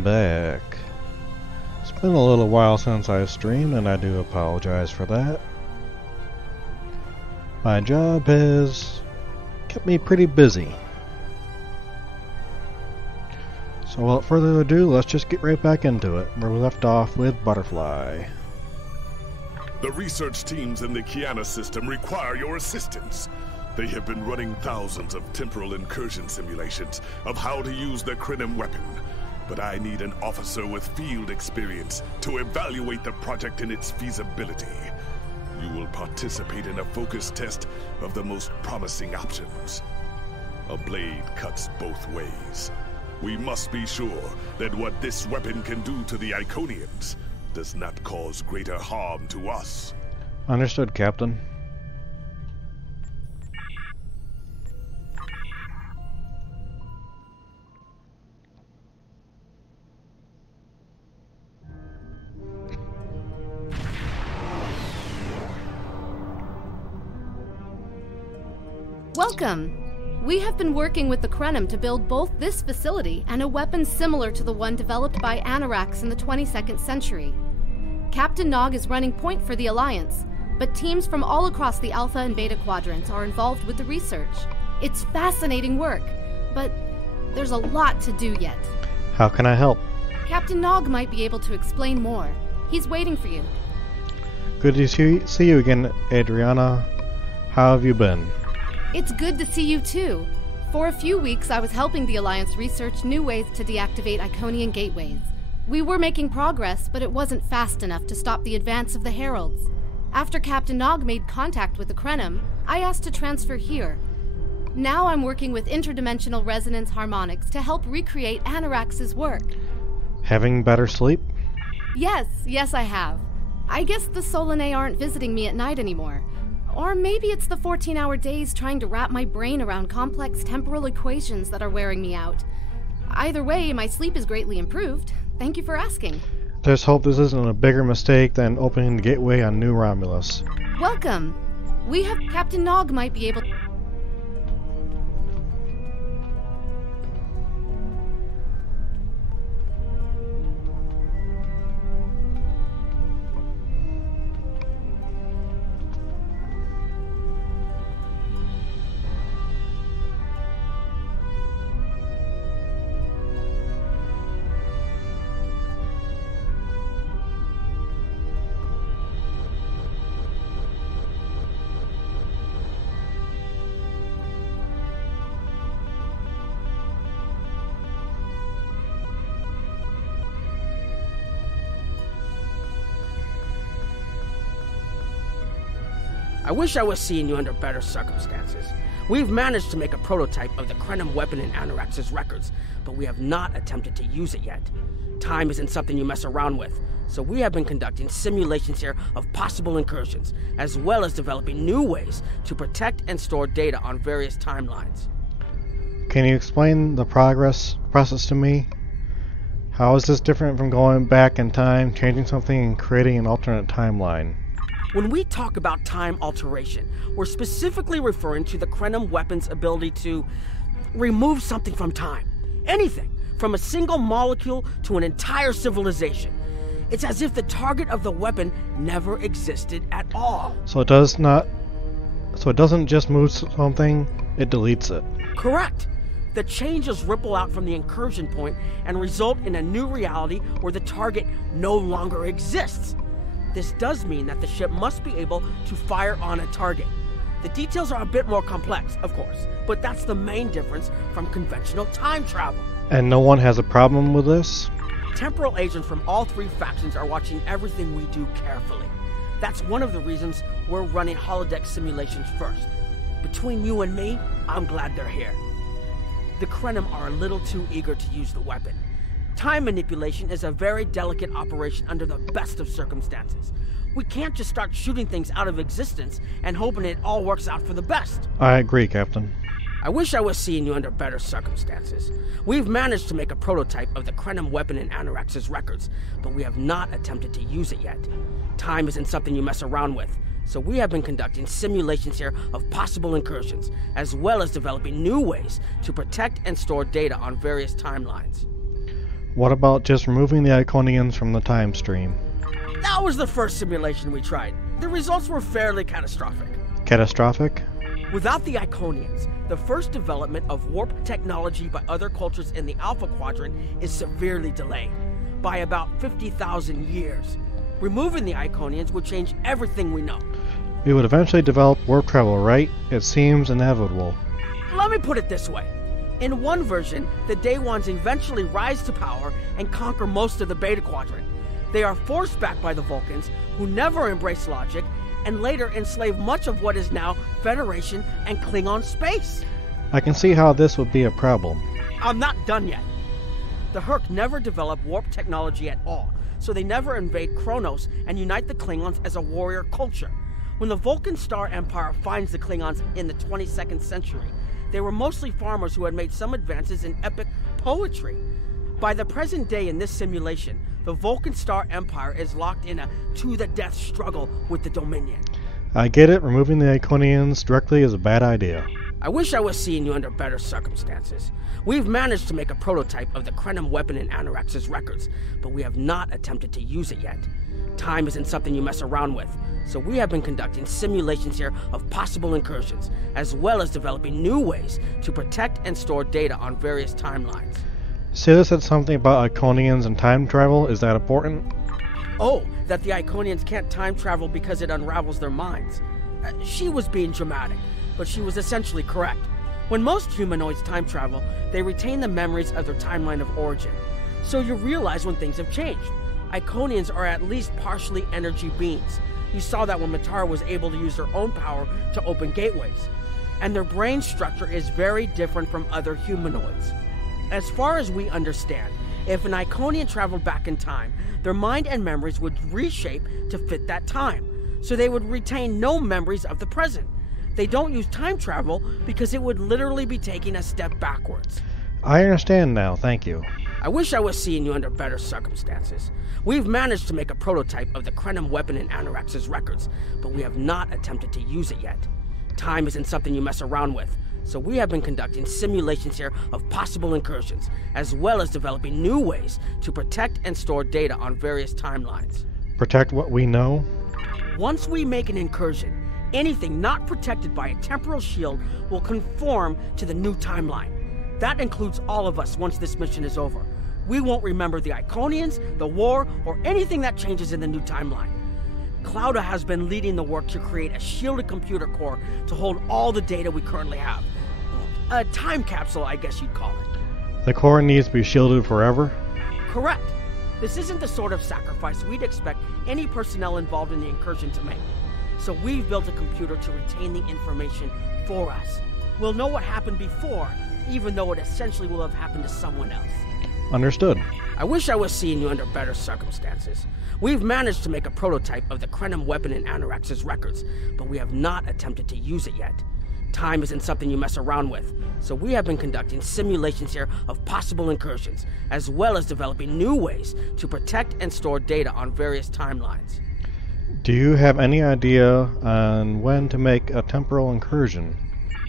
welcome back. It's been a little while since I've streamed, and I do apologize for that. My job has kept me pretty busy. So without further ado, let's just get right back into it, where we left off with Butterfly. The research teams in the Kiana system require your assistance. They have been running thousands of temporal incursion simulations of how to use the Krenim weapon. But I need an officer with field experience to evaluate the project and its feasibility. You will participate in a focus test of the most promising options. A blade cuts both ways. We must be sure that what this weapon can do to the Iconians does not cause greater harm to us. Understood, Captain. Welcome! We have been working with the Krenim to build both this facility and a weapon similar to the one developed by Anarax in the 22nd century. Captain Nog is running point for the Alliance, but teams from all across the Alpha and Beta quadrants are involved with the research. It's fascinating work, but there's a lot to do yet. How can I help? Captain Nog might be able to explain more. He's waiting for you. Good to see you again, Adriana. How have you been? It's good to see you too. For a few weeks, I was helping the Alliance research new ways to deactivate Iconian gateways. We were making progress, but it wasn't fast enough to stop the advance of the Heralds. After Captain Nog made contact with the Krenim, I asked to transfer here. Now I'm working with interdimensional resonance harmonics to help recreate Anarax's work. Having better sleep? Yes, I have. I guess the Solanae aren't visiting me at night anymore. Or maybe it's the 14-hour days trying to wrap my brain around complex temporal equations that are wearing me out. Either way, my sleep is greatly improved. Thank you for asking. Let's hope this isn't a bigger mistake than opening the gateway on New Romulus. Welcome. We have Captain Nog might be able... I wish I was seeing you under better circumstances. We've managed to make a prototype of the Krenim weapon in Anarax's records, but we have not attempted to use it yet. Time isn't something you mess around with, so we have been conducting simulations here of possible incursions, as well as developing new ways to protect and store data on various timelines. Can you explain the process to me? How is this different from going back in time, changing something, and creating an alternate timeline? When we talk about time alteration, we're specifically referring to the Krenim weapon's ability to remove something from time. Anything, from a single molecule to an entire civilization. It's as if the target of the weapon never existed at all. So it doesn't just move something, it deletes it. Correct. The changes ripple out from the incursion point and result in a new reality where the target no longer exists. This does mean that the ship must be able to fire on a target. The details are a bit more complex, of course, but that's the main difference from conventional time travel. And no one has a problem with this? Temporal agents from all three factions are watching everything we do carefully. That's one of the reasons we're running holodeck simulations first. Between you and me, I'm glad they're here. The Krenim are a little too eager to use the weapon. Time manipulation is a very delicate operation under the best of circumstances. We can't just start shooting things out of existence and hoping it all works out for the best. I agree, Captain. I wish I was seeing you under better circumstances. We've managed to make a prototype of the Krenim weapon in Anarax's records, but we have not attempted to use it yet. Time isn't something you mess around with, so we have been conducting simulations here of possible incursions, as well as developing new ways to protect and store data on various timelines. What about just removing the Iconians from the time stream? That was the first simulation we tried. The results were fairly catastrophic. Catastrophic? Without the Iconians, the first development of warp technology by other cultures in the Alpha Quadrant is severely delayed, by about 50,000 years. Removing the Iconians would change everything we know. We would eventually develop warp travel, right? It seems inevitable. Let me put it this way. In one version, the Day Ones eventually rise to power and conquer most of the Beta Quadrant. They are forced back by the Vulcans, who never embrace logic, and later enslave much of what is now Federation and Klingon space. I can see how this would be a problem. I'm not done yet. The Herc never developed warp technology at all, so they never invade Kronos and unite the Klingons as a warrior culture. When the Vulcan Star Empire finds the Klingons in the 22nd century, they were mostly farmers who had made some advances in epic poetry. By the present day in this simulation, the Vulcan Star Empire is locked in a to-the-death struggle with the Dominion. I get it, removing the Iconians directly is a bad idea. I wish I was seeing you under better circumstances. We've managed to make a prototype of the Krenim weapon in Anorax's records, but we have not attempted to use it yet. Time isn't something you mess around with, so we have been conducting simulations here of possible incursions, as well as developing new ways to protect and store data on various timelines. Scylla said something about Iconians and time travel. Is that important? Oh, that the Iconians can't time travel because it unravels their minds. She was being dramatic, but she was essentially correct. When most humanoids time travel, they retain the memories of their timeline of origin. So you realize when things have changed. Iconians are at least partially energy beings. You saw that when Matara was able to use her own power to open gateways. And their brain structure is very different from other humanoids. As far as we understand, if an Iconian traveled back in time, their mind and memories would reshape to fit that time, so they would retain no memories of the present. They don't use time travel because it would literally be taking a step backwards. I understand now, thank you. I wish I was seeing you under better circumstances. We've managed to make a prototype of the Krenim weapon in Anorax's records, but we have not attempted to use it yet. Time isn't something you mess around with, so we have been conducting simulations here of possible incursions, as well as developing new ways to protect and store data on various timelines. Protect what we know? Once we make an incursion, anything not protected by a temporal shield will conform to the new timeline. That includes all of us once this mission is over. We won't remember the Iconians, the war, or anything that changes in the new timeline. Clouda has been leading the work to create a shielded computer core to hold all the data we currently have. A time capsule, I guess you'd call it. The core needs to be shielded forever? Correct. This isn't the sort of sacrifice we'd expect any personnel involved in the incursion to make. So we've built a computer to retain the information for us. We'll know what happened before, even though it essentially will have happened to someone else. Understood. I wish I was seeing you under better circumstances. We've managed to make a prototype of the Krenim weapon in Anorax's records, but we have not attempted to use it yet. Time isn't something you mess around with, so we have been conducting simulations here of possible incursions, as well as developing new ways to protect and store data on various timelines. Do you have any idea on when to make a temporal incursion?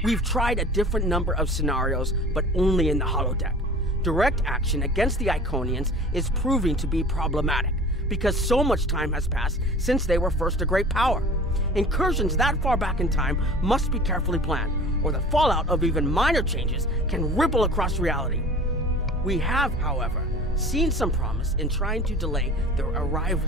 We've tried a different number of scenarios, but only in the holodeck. Direct action against the Iconians is proving to be problematic, because so much time has passed since they were first a great power. Incursions that far back in time must be carefully planned, or the fallout of even minor changes can ripple across reality. We have, however, seen some promise in trying to delay their arrival.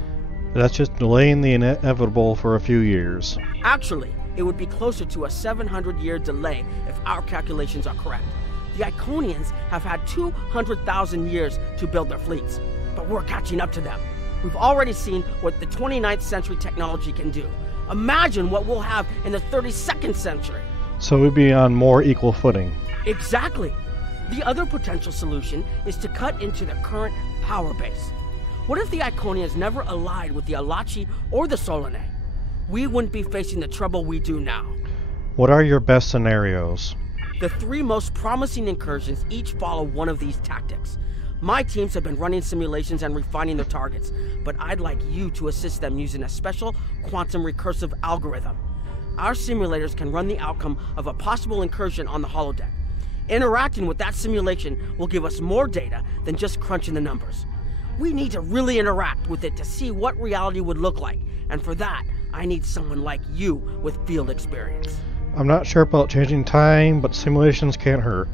That's just delaying the inevitable for a few years. Actually, it would be closer to a 700-year delay if our calculations are correct. The Iconians have had 200,000 years to build their fleets, but we're catching up to them. We've already seen what the 29th century technology can do. Imagine what we'll have in the 32nd century. So we'd be on more equal footing. Exactly. The other potential solution is to cut into the current power base. What if the Iconians never allied with the Alachi or the Solanae? We wouldn't be facing the trouble we do now. What are your best scenarios? The three most promising incursions each follow one of these tactics. My teams have been running simulations and refining their targets, but I'd like you to assist them using a special quantum recursive algorithm. Our simulators can run the outcome of a possible incursion on the holodeck. Interacting with that simulation will give us more data than just crunching the numbers. We need to really interact with it to see what reality would look like, and for that, I need someone like you with field experience. I'm not sure about changing time, but simulations can't hurt.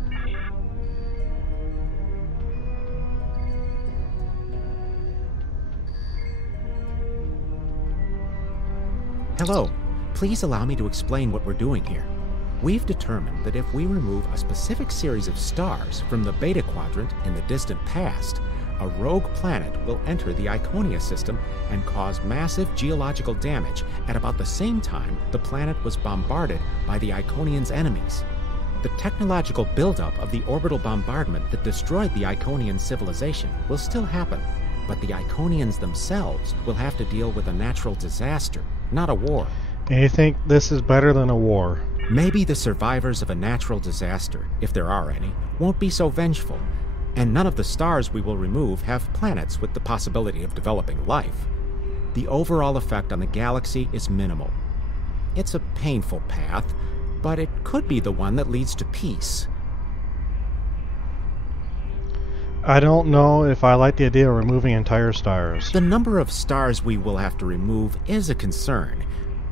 Hello. Please allow me to explain what we're doing here. We've determined that if we remove a specific series of stars from the Beta Quadrant in the distant past, a rogue planet will enter the Iconia system and cause massive geological damage at about the same time the planet was bombarded by the Iconians' enemies. The technological buildup of the orbital bombardment that destroyed the Iconian civilization will still happen, but the Iconians themselves will have to deal with a natural disaster, not a war. And you think this is better than a war? Maybe the survivors of a natural disaster, if there are any, won't be so vengeful, and none of the stars we will remove have planets with the possibility of developing life. The overall effect on the galaxy is minimal. It's a painful path, but it could be the one that leads to peace. I don't know if I like the idea of removing entire stars. The number of stars we will have to remove is a concern,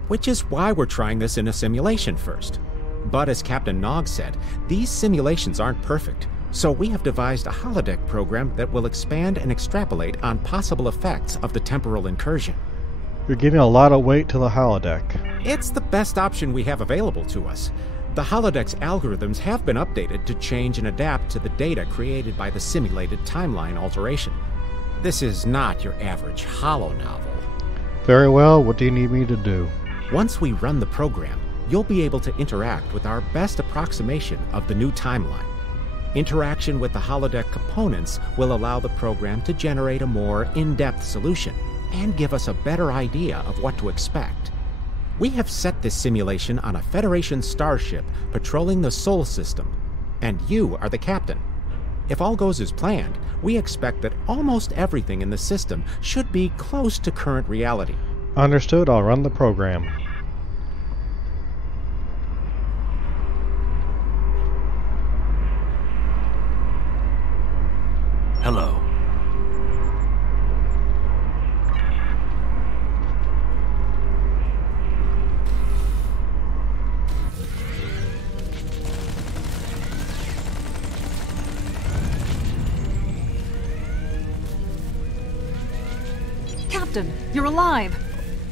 which is why we're trying this in a simulation first. But as Captain Nog said, these simulations aren't perfect, so we have devised a holodeck program that will expand and extrapolate on possible effects of the temporal incursion. You're giving a lot of weight to the holodeck. It's the best option we have available to us. The holodeck's algorithms have been updated to change and adapt to the data created by the simulated timeline alteration. This is not your average holo novel. Very well, what do you need me to do? Once we run the program, you'll be able to interact with our best approximation of the new timeline. Interaction with the holodeck components will allow the program to generate a more in-depth solution and give us a better idea of what to expect. We have set this simulation on a Federation starship patrolling the Sol system, and you are the captain. If all goes as planned, we expect that almost everything in the system should be close to current reality. Understood, I'll run the program. Hello. Captain, you're alive!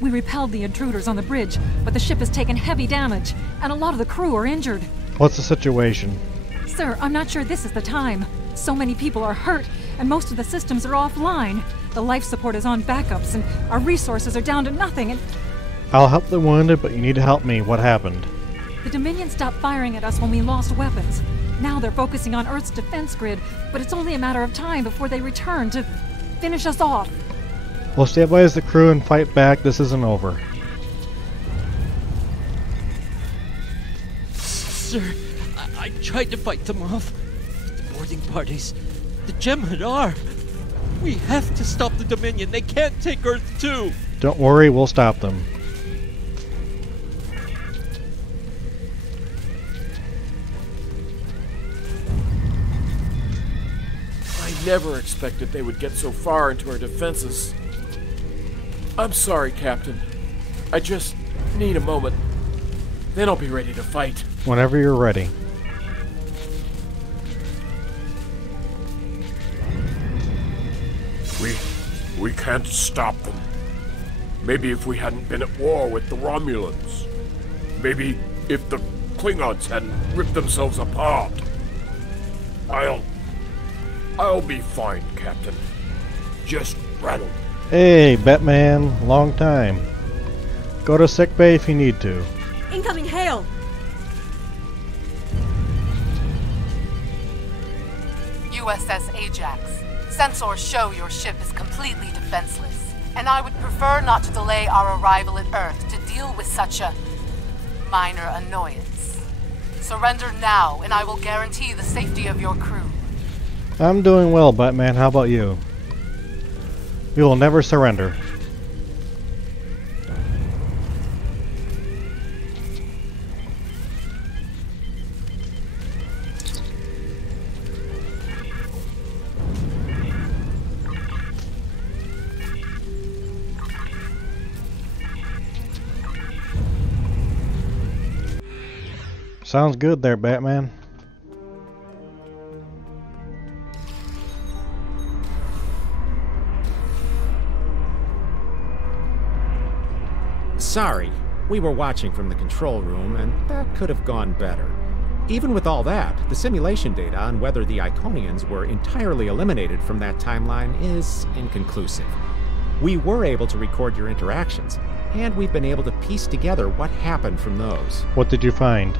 We repelled the intruders on the bridge, but the ship has taken heavy damage, and a lot of the crew are injured. What's the situation? Sir, I'm not sure this is the time. So many people are hurt, and most of the systems are offline. The life support is on backups, and our resources are down to nothing, and I'll help the wounded, but you need to help me. What happened? the Dominion stopped firing at us when we lost weapons. Now they're focusing on Earth's defense grid, but it's only a matter of time before they return to finish us off. We'll stabilize the crew and fight back. This isn't over. Sir, I tried to fight them off. The boarding parties, the Jem'Hadar. We have to stop the Dominion. They can't take Earth too. Don't worry, we'll stop them. I never expected they would get so far into our defenses. I'm sorry, Captain. I just need a moment. Then I'll be ready to fight. Whenever you're ready. We can't stop them. Maybe if we hadn't been at war with the Romulans. Maybe if the Klingons hadn't ripped themselves apart. I'll be fine, Captain. Just rattled. Hey, Batman. Long time. Go to sickbay if you need to. Incoming hail! USS Ajax. Sensors show your ship is completely defenseless, and I would prefer not to delay our arrival at Earth to deal with such a minor annoyance. Surrender now, and I will guarantee the safety of your crew. I'm doing well, Batman. How about you? We will never surrender. Sounds good there, Batman. Sorry, we were watching from the control room, and that could have gone better. Even with all that, the simulation data on whether the Iconians were entirely eliminated from that timeline is inconclusive. We were able to record your interactions, and we've been able to piece together what happened from those. What did you find?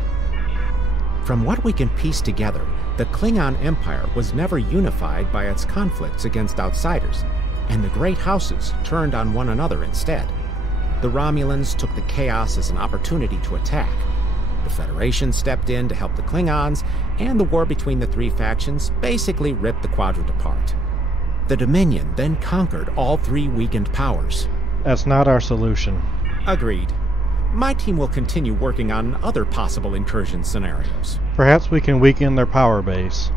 From what we can piece together, the Klingon Empire was never unified by its conflicts against outsiders, and the Great Houses turned on one another instead. The Romulans took the chaos as an opportunity to attack. The Federation stepped in to help the Klingons, and the war between the three factions basically ripped the quadrant apart. The Dominion then conquered all three weakened powers. That's not our solution. Agreed. My team will continue working on other possible incursion scenarios. Perhaps we can weaken their power base.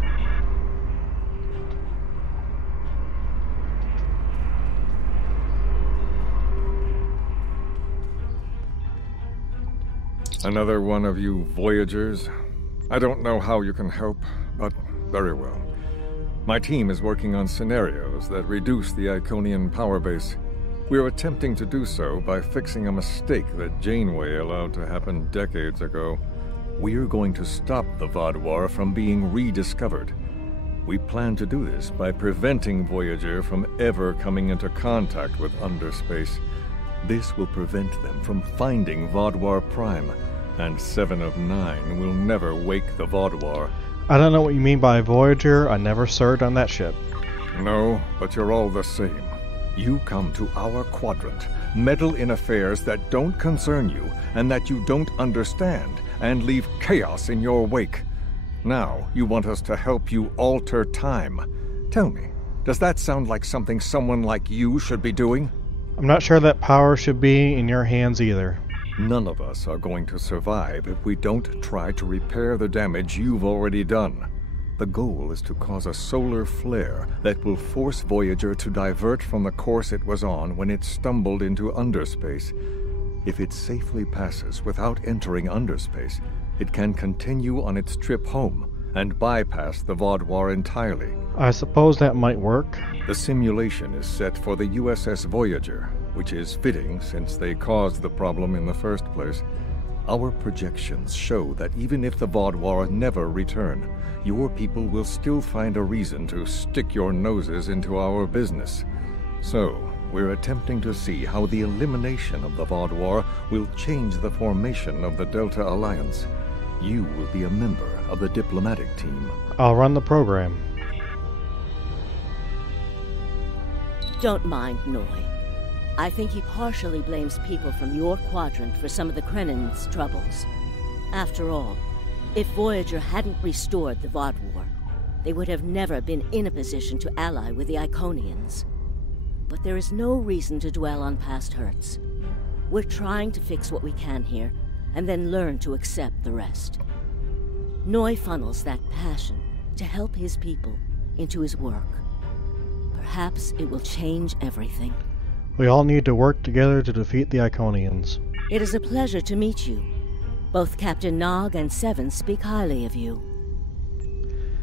Another one of you Voyagers? I don't know how you can help, but very well. My team is working on scenarios that reduce the Iconian power base. We're attempting to do so by fixing a mistake that Janeway allowed to happen decades ago. We're going to stop the Vaadwaur from being rediscovered. We plan to do this by preventing Voyager from ever coming into contact with Underspace. This will prevent them from finding Vaadwaur Prime, and 7 of 9 will never wake the Vaadwaur. I don't know what you mean by Voyager. I never served on that ship. No, but you're all the same. You come to our quadrant, meddle in affairs that don't concern you and that you don't understand, and leave chaos in your wake. Now, you want us to help you alter time. Tell me, does that sound like something someone like you should be doing? I'm not sure that power should be in your hands either. None of us are going to survive if we don't try to repair the damage you've already done. The goal is to cause a solar flare that will force Voyager to divert from the course it was on when it stumbled into Underspace. If it safely passes without entering Underspace, it can continue on its trip home and bypass the Vaadwaur entirely. I suppose that might work. The simulation is set for the USS Voyager, which is fitting since they caused the problem in the first place. Our projections show that even if the Vaadwaur never return, your people will still find a reason to stick your noses into our business. So, we're attempting to see how the elimination of the Vaadwaur will change the formation of the Delta Alliance. You will be a member of the diplomatic team. I'll run the program. Don't mind Noy. I think he partially blames people from your quadrant for some of the Krennin's troubles. After all, if Voyager hadn't restored the Vaadwaur, they would have never been in a position to ally with the Iconians. But there is no reason to dwell on past hurts. We're trying to fix what we can here, and then learn to accept the rest. Noy funnels that passion to help his people into his work. Perhaps it will change everything. We all need to work together to defeat the Iconians. It is a pleasure to meet you. Both Captain Nog and Seven speak highly of you.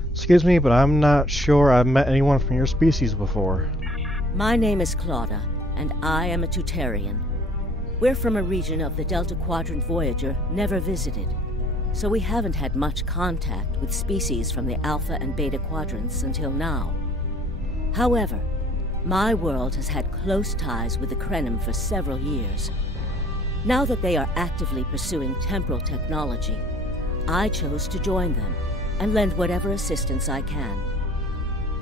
Excuse me, but I'm not sure I've met anyone from your species before. My name is Claudia, and I am a Tutarian. We're from a region of the Delta Quadrant Voyager never visited, so we haven't had much contact with species from the Alpha and Beta quadrants until now. However, my world has had close ties with the Krenim for several years. Now that they are actively pursuing temporal technology, I chose to join them and lend whatever assistance I can.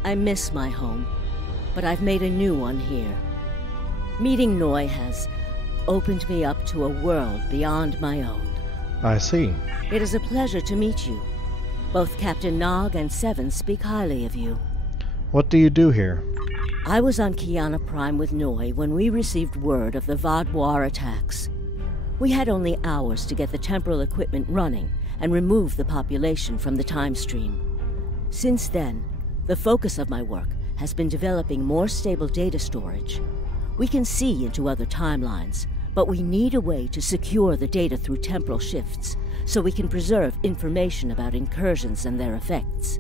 I miss my home, but I've made a new one here. Meeting Noy has opened me up to a world beyond my own. I see. It is a pleasure to meet you. Both Captain Nog and Seven speak highly of you. What do you do here? I was on Kiana Prime with Noy when we received word of the Vaadwaur attacks. We had only hours to get the temporal equipment running and remove the population from the time stream. Since then, the focus of my work has been developing more stable data storage. We can see into other timelines, But we need a way to secure the data through temporal shifts, so we can preserve information about incursions and their effects.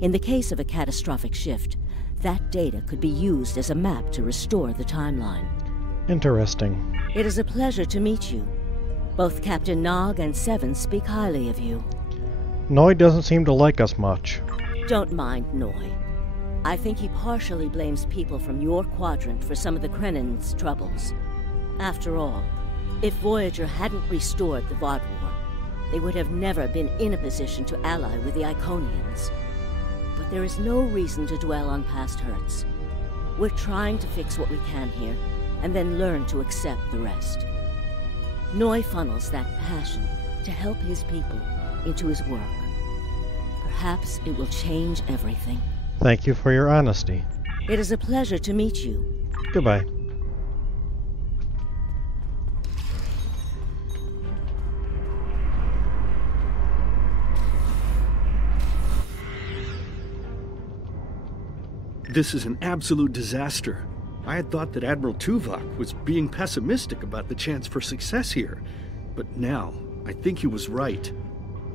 In the case of a catastrophic shift, that data could be used as a map to restore the timeline. Interesting. It is a pleasure to meet you. Both Captain Nog and Seven speak highly of you. Noi doesn't seem to like us much. Don't mind Noi. I think he partially blames people from your quadrant for some of the Krennin's troubles. After all, if Voyager hadn't restored the VOD War, they would have never been in a position to ally with the Iconians. But there is no reason to dwell on past hurts. We're trying to fix what we can here, and then learn to accept the rest. Noi funnels that passion to help his people into his work. Perhaps it will change everything. Thank you for your honesty. It is a pleasure to meet you. Goodbye. This is an absolute disaster. I had thought that Admiral Tuvok was being pessimistic about the chance for success here, but now I think he was right.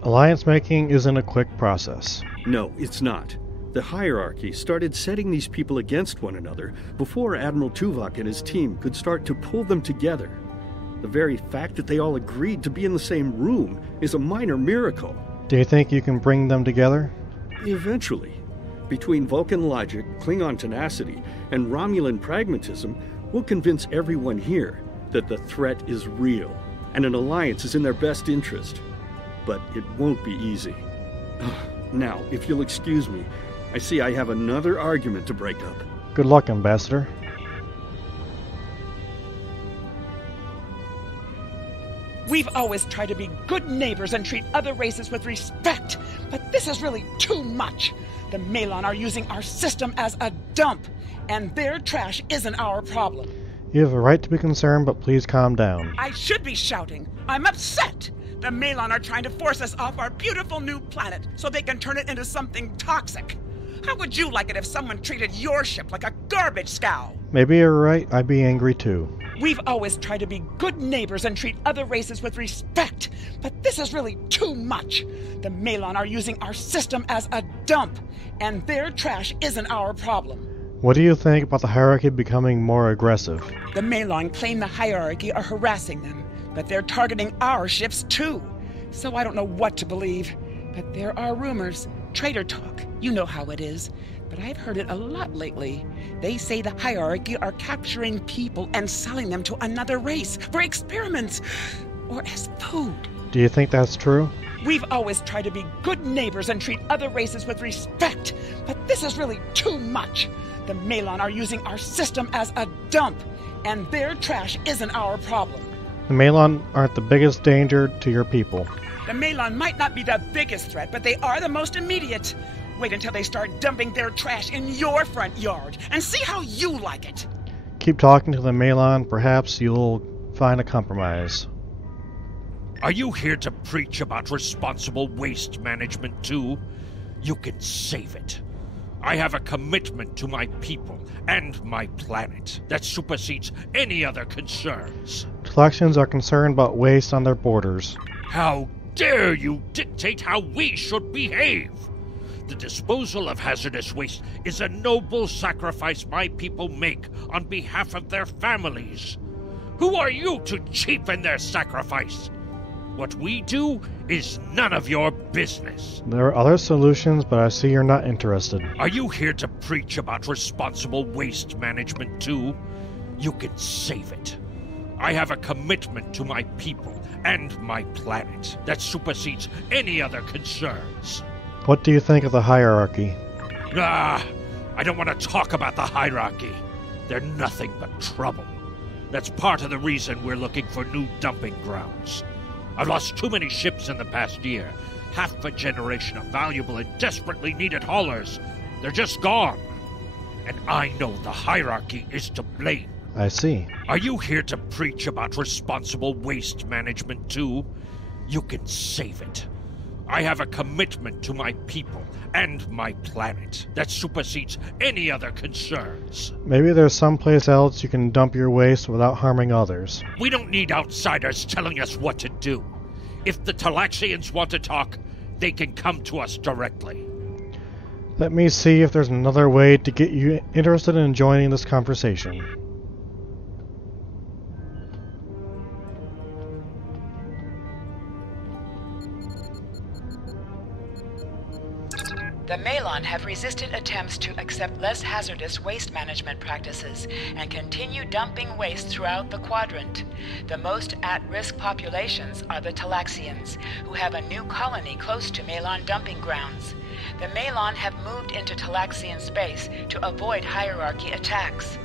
Alliance making isn't a quick process. No, it's not. The hierarchy started setting these people against one another before Admiral Tuvok and his team could start to pull them together. The very fact that they all agreed to be in the same room is a minor miracle. Do you think you can bring them together? Eventually. Between Vulcan logic, Klingon tenacity, and Romulan pragmatism, we'll convince everyone here that the threat is real, and an alliance is in their best interest. But it won't be easy. Now, if you'll excuse me, I see I have another argument to break up. Good luck, Ambassador. We've always tried to be good neighbors and treat other races with respect, but this is really too much. The Malon are using our system as a dump, and their trash isn't our problem. You have a right to be concerned, but please calm down. I should be shouting. I'm upset. The Malon are trying to force us off our beautiful new planet so they can turn it into something toxic. How would you like it if someone treated your ship like a garbage scow? Maybe you're right. I'd be angry too. We've always tried to be good neighbors and treat other races with respect, but this is really too much. The Malon are using our system as a dump, and their trash isn't our problem. What do you think about the hierarchy becoming more aggressive? The Malon claim the hierarchy are harassing them, but they're targeting our ships too. So I don't know what to believe. But there are rumors, traitor talk, you know how it is. But I've heard it a lot lately. They say the hierarchy are capturing people and selling them to another race for experiments or as food. Do you think that's true? We've always tried to be good neighbors and treat other races with respect, but this is really too much. The Malon are using our system as a dump, and their trash isn't our problem. The Malon aren't the biggest danger to your people. The Malon might not be the biggest threat, but they are the most immediate. Wait until they start dumping their trash in your front yard, and see how you like it. Keep talking to the Malon, perhaps you'll find a compromise. Are you here to preach about responsible waste management too? You can save it. I have a commitment to my people and my planet that supersedes any other concerns. Collections are concerned about waste on their borders. How dare you dictate how we should behave? The disposal of hazardous waste is a noble sacrifice my people make on behalf of their families. Who are you to cheapen their sacrifice? What we do is none of your business. There are other solutions, but I see you're not interested. Are you here to preach about responsible waste management too? You can save it. I have a commitment to my people and my planet that supersedes any other concerns. What do you think of the hierarchy? I don't want to talk about the hierarchy. They're nothing but trouble. That's part of the reason we're looking for new dumping grounds. I've lost too many ships in the past year. Half a generation of valuable and desperately needed haulers. They're just gone. And I know the hierarchy is to blame. I see. Are you here to preach about responsible waste management too? You can save it. I have a commitment to my people and my planet that supersedes any other concerns. Maybe there's someplace else you can dump your waste without harming others. We don't need outsiders telling us what to do. If the Talaxians want to talk, they can come to us directly. Let me see if there's another way to get you interested in joining this conversation. The Malon have resisted attempts to accept less hazardous waste management practices and continue dumping waste throughout the quadrant. The most at-risk populations are the Talaxians, who have a new colony close to Malon dumping grounds. The Malon have moved into Talaxian space to avoid hierarchy attacks.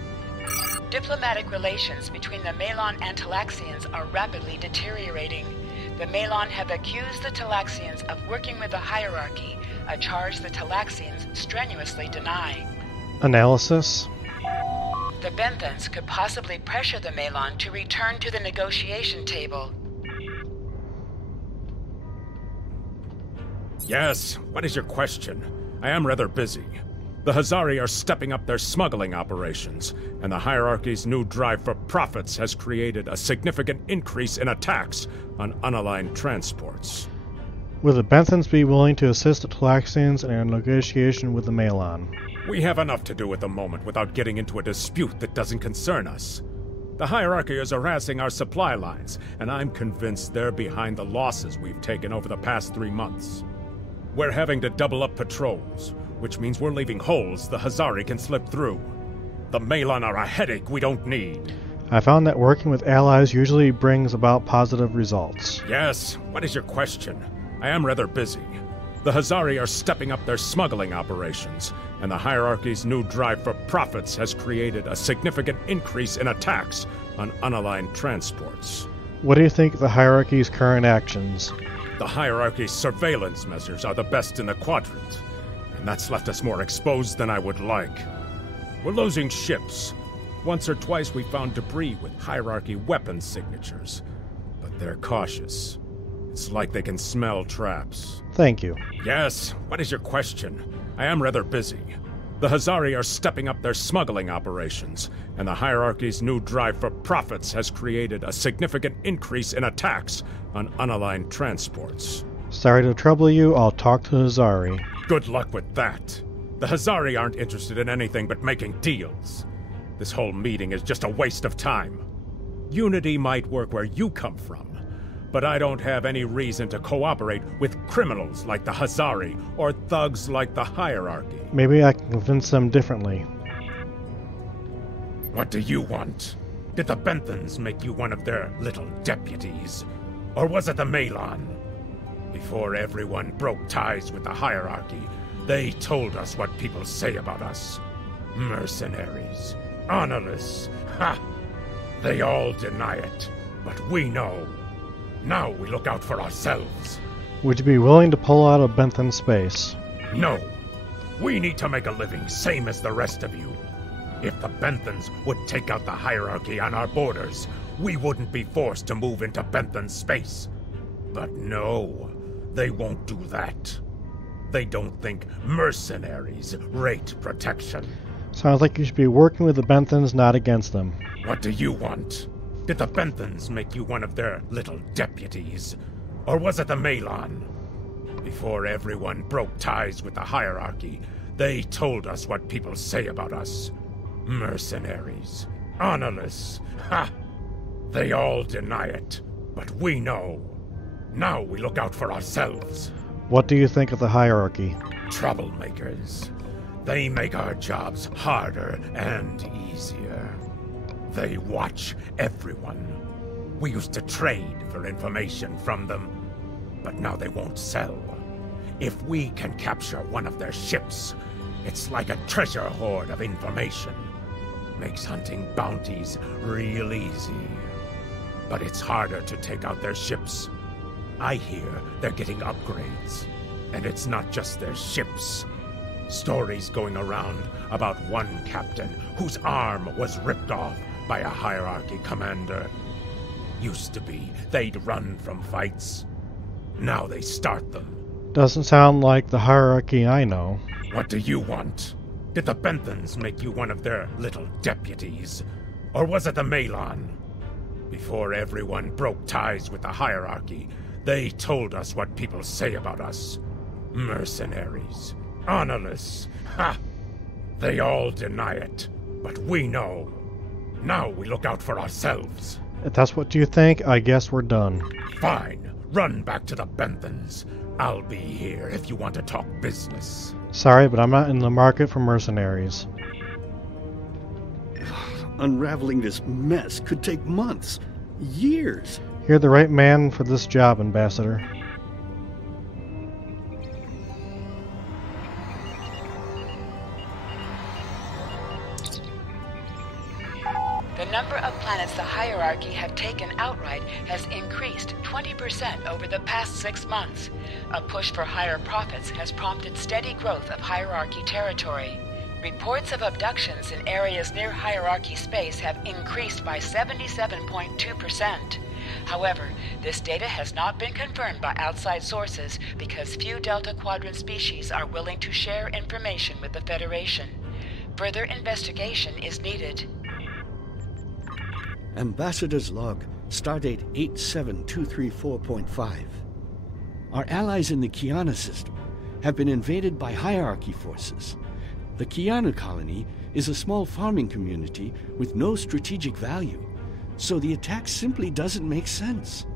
Diplomatic relations between the Malon and Talaxians are rapidly deteriorating. The Malon have accused the Talaxians of working with the hierarchy, a charge the Talaxians strenuously deny. Analysis? The Benthans could possibly pressure the Malon to return to the negotiation table. Yes, what is your question? I am rather busy. The Hazari are stepping up their smuggling operations, and the hierarchy's new drive for profits has created a significant increase in attacks on unaligned transports. Would the Benthans be willing to assist the Talaxians in a negotiation with the Malon? We have enough to do at the moment without getting into a dispute that doesn't concern us. The hierarchy is harassing our supply lines, and I'm convinced they're behind the losses we've taken over the past 3 months. We're having to double up patrols, which means we're leaving holes the Hazari can slip through. The Malon are a headache we don't need. I found that working with allies usually brings about positive results. Yes, what is your question? I am rather busy. The Hazari are stepping up their smuggling operations, and the hierarchy's new drive for profits has created a significant increase in attacks on unaligned transports. What do you think of the hierarchy's current actions? The hierarchy's surveillance measures are the best in the quadrant, and that's left us more exposed than I would like. We're losing ships. Once or twice we found debris with hierarchy weapon signatures, but they're cautious. It's like they can smell traps. Thank you. Yes, what is your question? I am rather busy. The Hazari are stepping up their smuggling operations, and the hierarchy's new drive for profits has created a significant increase in attacks on unaligned transports. Sorry to trouble you, I'll talk to Hazari. Good luck with that. The Hazari aren't interested in anything but making deals. This whole meeting is just a waste of time. Unity might work where you come from, but I don't have any reason to cooperate with criminals like the Hazari or thugs like the hierarchy. Maybe I can convince them differently. What do you want? Did the Benthans make you one of their little deputies? Or was it the Malon? Before everyone broke ties with the hierarchy, they told us what people say about us. Mercenaries. Honorless. Ha! They all deny it, but we know. Now we look out for ourselves. Would you be willing to pull out of Bentham space? No. We need to make a living, same as the rest of you. If the Benthans would take out the hierarchy on our borders, we wouldn't be forced to move into Bentham space. But no, they won't do that. They don't think mercenaries rate protection. Sounds like you should be working with the Benthans, not against them. What do you want? Did the Benthans make you one of their little deputies? Or was it the Malon? Before everyone broke ties with the hierarchy, they told us what people say about us. Mercenaries. Honorless. Ha! They all deny it, but we know. Now we look out for ourselves. What do you think of the hierarchy? Troublemakers. They make our jobs harder and easier. They watch everyone. We used to trade for information from them, but now they won't sell. If we can capture one of their ships, it's like a treasure hoard of information. Makes hunting bounties real easy. But it's harder to take out their ships. I hear they're getting upgrades. And it's not just their ships. Stories going around about one captain whose arm was ripped off by a hierarchy commander. Used to be they'd run from fights. Now they start them. Doesn't sound like the hierarchy I know. What do you want? Did the Benthans make you one of their little deputies? Or was it the Malon? Before everyone broke ties with the hierarchy, they told us what people say about us. Mercenaries. Honorless. Ha! They all deny it, but we know. Now we look out for ourselves. If that's what you think, I guess we're done. Fine. Run back to the Benthans. I'll be here if you want to talk business. Sorry, but I'm not in the market for mercenaries. Unraveling this mess could take months, years. You're the right man for this job, Ambassador. The number of planets the hierarchy have taken outright has increased 20% over the past 6 months. A push for higher profits has prompted steady growth of hierarchy territory. Reports of abductions in areas near hierarchy space have increased by 77.2%. However, this data has not been confirmed by outside sources because few Delta Quadrant species are willing to share information with the Federation. Further investigation is needed. Ambassador's log, stardate 87234.5. Our allies in the Kiana system have been invaded by hierarchy forces. The Kiana colony is a small farming community with no strategic value, so the attack simply doesn't make sense.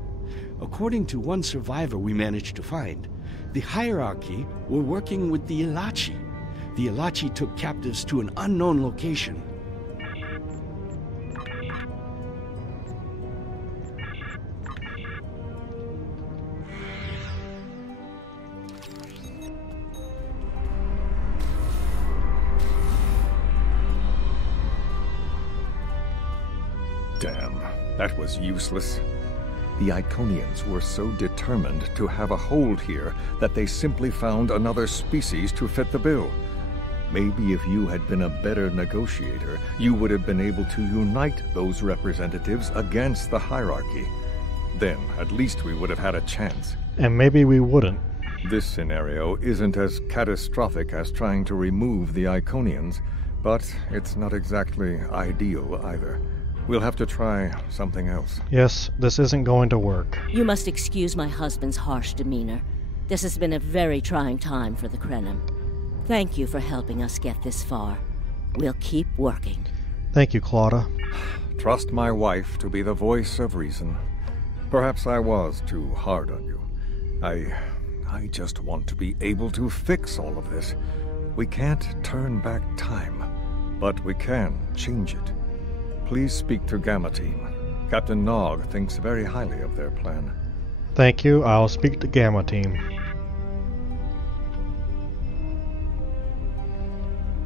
According to one survivor we managed to find, the hierarchy were working with the Ilachi. The Ilachi took captives to an unknown location. Damn, that was useless. The Iconians were so determined to have a hold here that they simply found another species to fit the bill. Maybe if you had been a better negotiator, you would have been able to unite those representatives against the hierarchy. Then, at least we would have had a chance. And maybe we wouldn't. This scenario isn't as catastrophic as trying to remove the Iconians, but it's not exactly ideal either. We'll have to try something else. Yes, this isn't going to work. You must excuse my husband's harsh demeanor. This has been a very trying time for the Krenim. Thank you for helping us get this far. We'll keep working. Thank you, Claudia. Trust my wife to be the voice of reason. Perhaps I was too hard on you. I just want to be able to fix all of this. We can't turn back time, but we can change it. Please speak to Gamma Team. Captain Nog thinks very highly of their plan. Thank you. I'll speak to Gamma Team.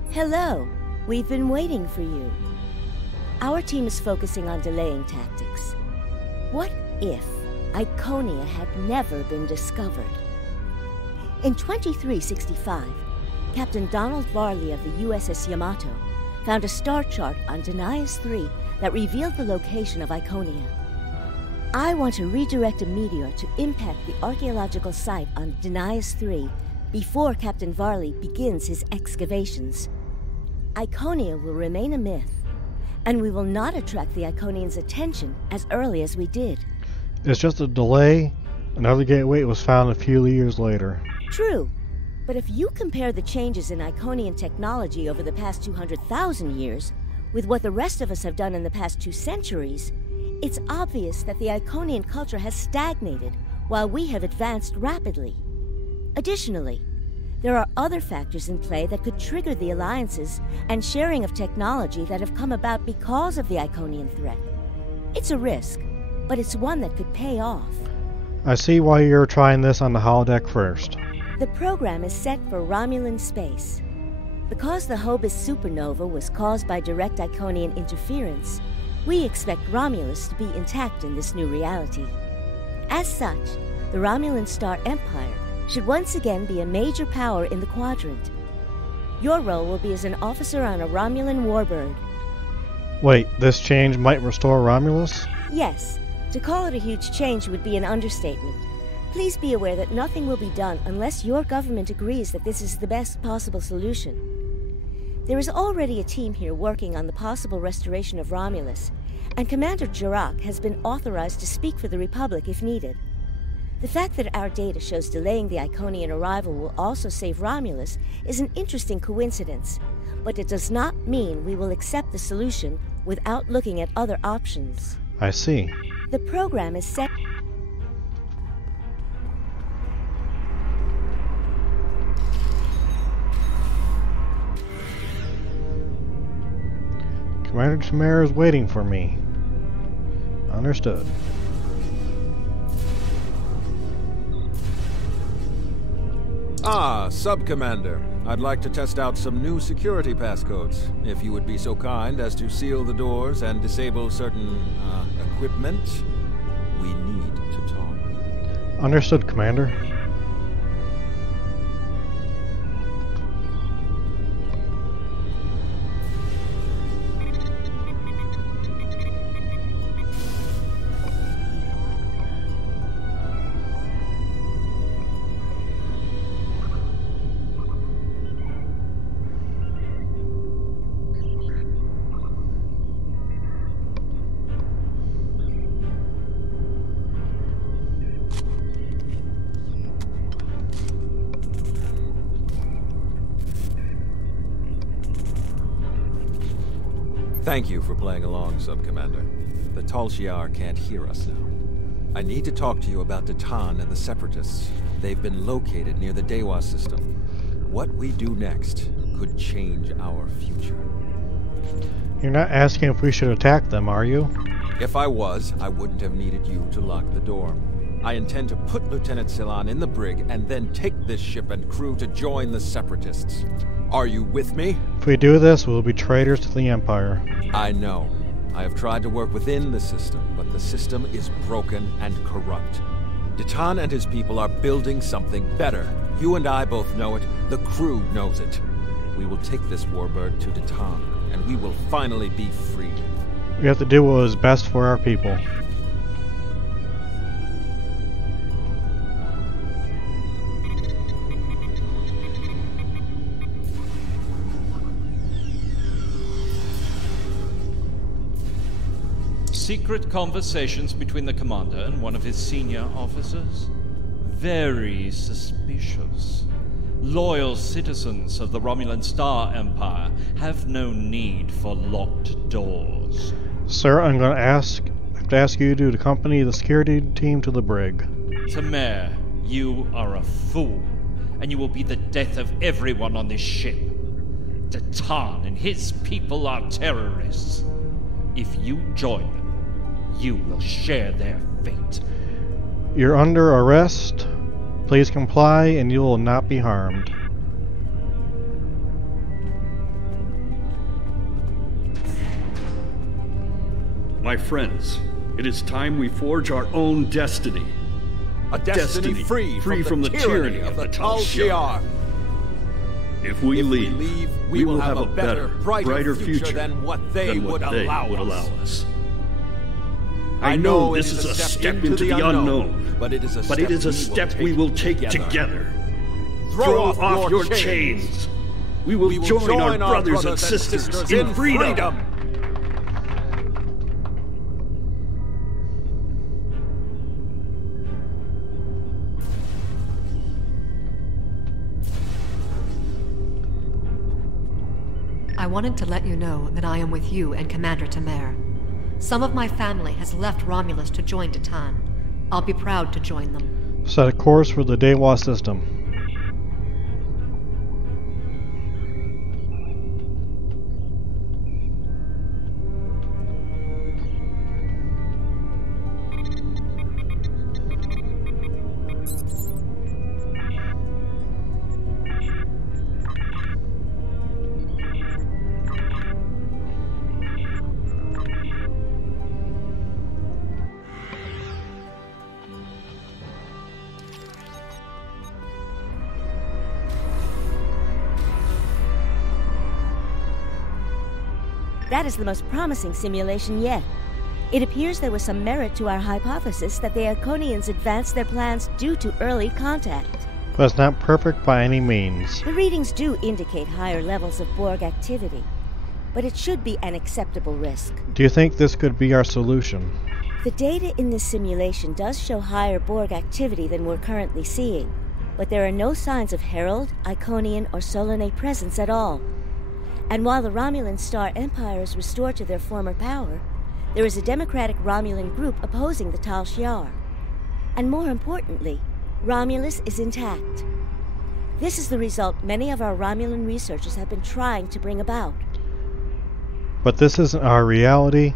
Hello. We've been waiting for you. Our team is focusing on delaying tactics. What if Iconia had never been discovered? In 2365, Captain Donald Varley of the USS Yamato found a star chart on Denias 3 that revealed the location of Iconia. I want to redirect a meteor to impact the archaeological site on Denias 3 before Captain Varley begins his excavations. Iconia will remain a myth, and we will not attract the Iconians' attention as early as we did. It's just a delay. Another gateway was found a few years later. True. But if you compare the changes in Iconian technology over the past 200,000 years with what the rest of us have done in the past 2 centuries, it's obvious that the Iconian culture has stagnated while we have advanced rapidly. Additionally, there are other factors in play that could trigger the alliances and sharing of technology that have come about because of the Iconian threat. It's a risk, but it's one that could pay off. I see why you're trying this on the holodeck first. The program is set for Romulan space. Because the Hobus supernova was caused by direct Iconian interference, we expect Romulus to be intact in this new reality. As such, the Romulan Star Empire should once again be a major power in the quadrant. Your role will be as an officer on a Romulan warbird. Wait, this change might restore Romulus? Yes. To call it a huge change would be an understatement. Please be aware that nothing will be done unless your government agrees that this is the best possible solution. There is already a team here working on the possible restoration of Romulus, and Commander Jirak has been authorized to speak for the Republic if needed. The fact that our data shows delaying the Iconian arrival will also save Romulus is an interesting coincidence, but it does not mean we will accept the solution without looking at other options. I see. The program is set... Commander Tamara is waiting for me. Understood. Ah, Sub-Commander. I'd like to test out some new security passcodes, if you would be so kind as to seal the doors and disable certain, equipment. We need to talk. Understood, Commander. Thank you for playing along, Sub-Commander. The Tal Shiar can't hear us now. I need to talk to you about Datan and the Separatists. They've been located near the Dewa system. What we do next could change our future. You're not asking if we should attack them, are you? If I was, I wouldn't have needed you to lock the door. I intend to put Lieutenant Silan in the brig and then take this ship and crew to join the Separatists. Are you with me? If we do this, we'll be traitors to the Empire. I know. I have tried to work within the system, but the system is broken and corrupt. Datan and his people are building something better. You and I both know it. The crew knows it. We will take this warbird to Datan, and we will finally be free. We have to do what is best for our people. Secret conversations between the commander and one of his senior officers? Very suspicious. Loyal citizens of the Romulan Star Empire have no need for locked doors. Sir, I'm going to have to ask you to accompany the security team to the brig. Tamer, you are a fool, and you will be the death of everyone on this ship. Datan and his people are terrorists. If you join them, you will share their fate. You're under arrest. Please comply and you will not be harmed. My friends, it is time we forge our own destiny. A destiny free from the tyranny of the Tal Shiar. If we leave, we will have a better, brighter future than what they would allow us. I know this is a step into the unknown, but it is a step we will take together. Throw off your chains. We will join our brothers and sisters in freedom. I wanted to let you know that I am with you and Commander Tamer. Some of my family has left Romulus to join Datan. I'll be proud to join them. Set a course for the Dewa system. That is the most promising simulation yet. It appears there was some merit to our hypothesis that the Iconians advanced their plans due to early contact. But it's not perfect by any means. The readings do indicate higher levels of Borg activity, but it should be an acceptable risk. Do you think this could be our solution? The data in this simulation does show higher Borg activity than we're currently seeing, but there are no signs of Herald, Iconian, or Solanae presence at all. And while the Romulan Star Empire is restored to their former power, there is a democratic Romulan group opposing the Tal Shiar. And more importantly, Romulus is intact. This is the result many of our Romulan researchers have been trying to bring about. But this isn't our reality.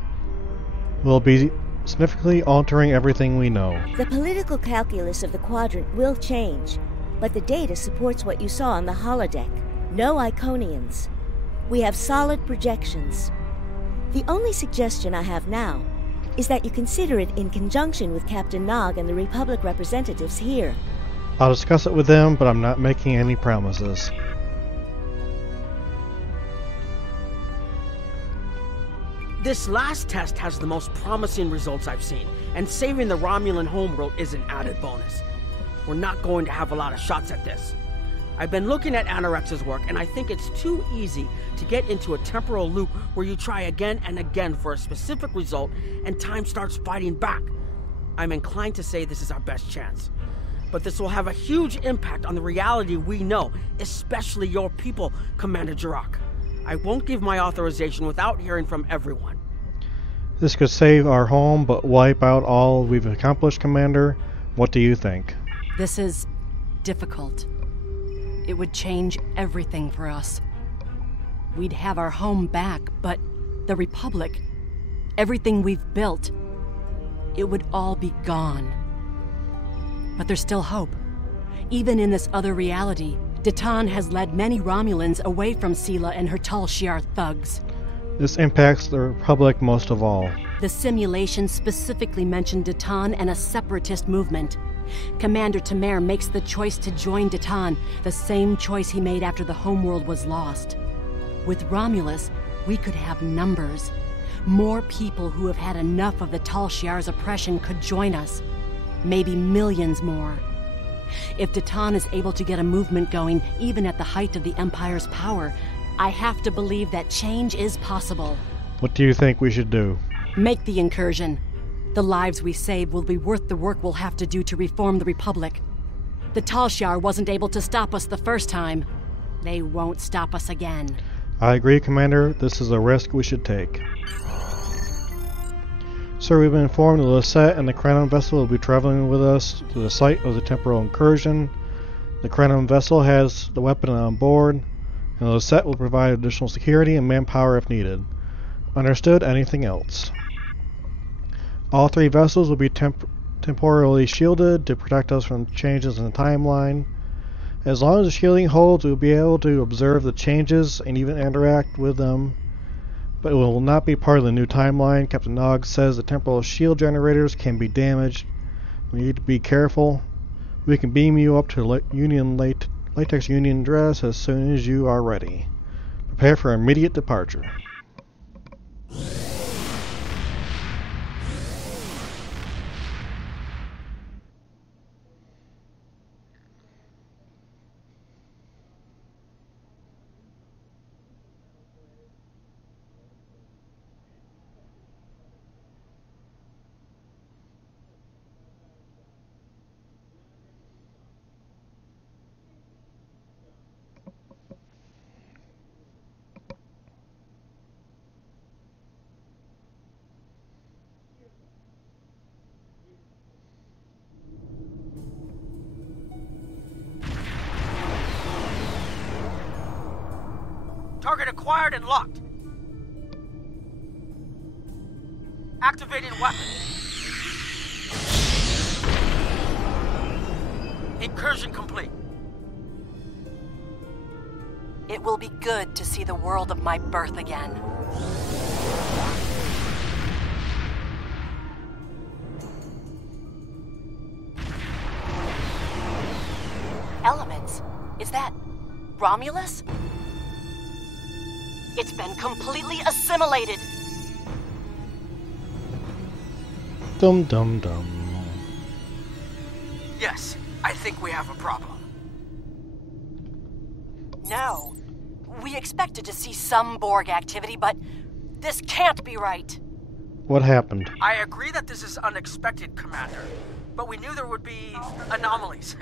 We'll be significantly altering everything we know. The political calculus of the Quadrant will change, but the data supports what you saw on the holodeck. No Iconians. We have solid projections. The only suggestion I have now is that you consider it in conjunction with Captain Nog and the Republic representatives here. I'll discuss it with them, but I'm not making any promises. This last test has the most promising results I've seen, and saving the Romulan homeworld is an added bonus. We're not going to have a lot of shots at this. I've been looking at Anorex's work, and I think it's too easy to get into a temporal loop where you try again and again for a specific result, and time starts fighting back. I'm inclined to say this is our best chance. But this will have a huge impact on the reality we know, especially your people, Commander Jirok. I won't give my authorization without hearing from everyone. This could save our home, but wipe out all we've accomplished, Commander. What do you think? This is difficult. It would change everything for us. We'd have our home back, but the Republic, everything we've built, it would all be gone. But there's still hope. Even in this other reality, Datan has led many Romulans away from Sela and her Tal Shiar thugs. This impacts the Republic most of all. The simulation specifically mentioned Datan and a separatist movement. Commander Tamer makes the choice to join Datan, the same choice he made after the homeworld was lost. With Romulus, we could have numbers. More people who have had enough of the Tal Shiar's oppression could join us. Maybe millions more. If Datan is able to get a movement going, even at the height of the Empire's power, I have to believe that change is possible. What do you think we should do? Make the incursion. The lives we save will be worth the work we'll have to do to reform the Republic. The Tal Shiar wasn't able to stop us the first time. They won't stop us again. I agree, Commander. This is a risk we should take. Sir, we've been informed that Lisette and the Krenon vessel will be traveling with us to the site of the temporal incursion. The Krenon vessel has the weapon on board, and Lisette will provide additional security and manpower if needed. Understood? Anything else? All three vessels will be temporarily shielded to protect us from changes in the timeline. As long as the shielding holds, we'll be able to observe the changes and even interact with them. But it will not be part of the new timeline. Captain Nog says the temporal shield generators can be damaged. We need to be careful. We can beam you up to Latex Union dress as soon as you are ready. Prepare for immediate departure. Target acquired and locked. Activating weapon. Incursion complete. It will be good to see the world of my birth again. Elements? Is that Romulus? It's been completely assimilated. Dum dum dum. Yes, I think we have a problem. No. We expected to see some Borg activity, but this can't be right. What happened? I agree that this is unexpected, Commander. But we knew there would be anomalies.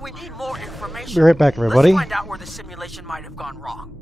We need more information. Be right back, everybody. Let's find out where the simulation might have gone wrong.